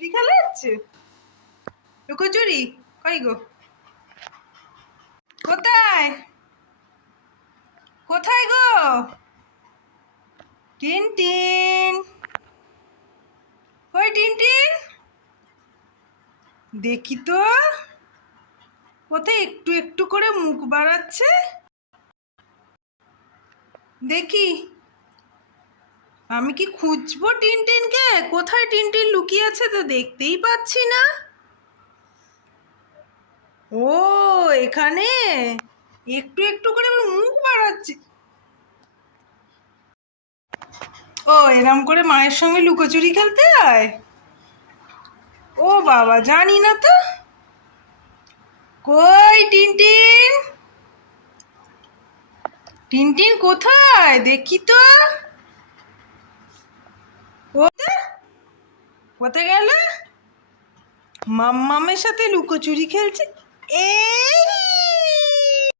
লুকোচুরি খেলা হচ্ছে? লুকোচুরি কই গো? কোথায় কোথায় গো? টিনটিন, কই টিনটিন? দেখি তো, কোথায় একটু একটু করে মুখ বাড়াচ্ছে। দেখি, আমি কি খুঁজবো টিনটিনকে? কোথায় টিনটিন লুকিয়ে আছে তো দেখতেই পাচ্ছি না। ও, এখানে একটু একটু করে আমার মুখ বাড়াচ্ছে। ও, এরম করে মায়ের সঙ্গে লুকোচুরি খেলতে হয়? ও বাবা, জানি না তো। কই টিনটিন? টিনটিন কোথায় দেখি তো। কোথায় গেল? মাম্মামের সাথে লুকোচুরি খেলছে। এ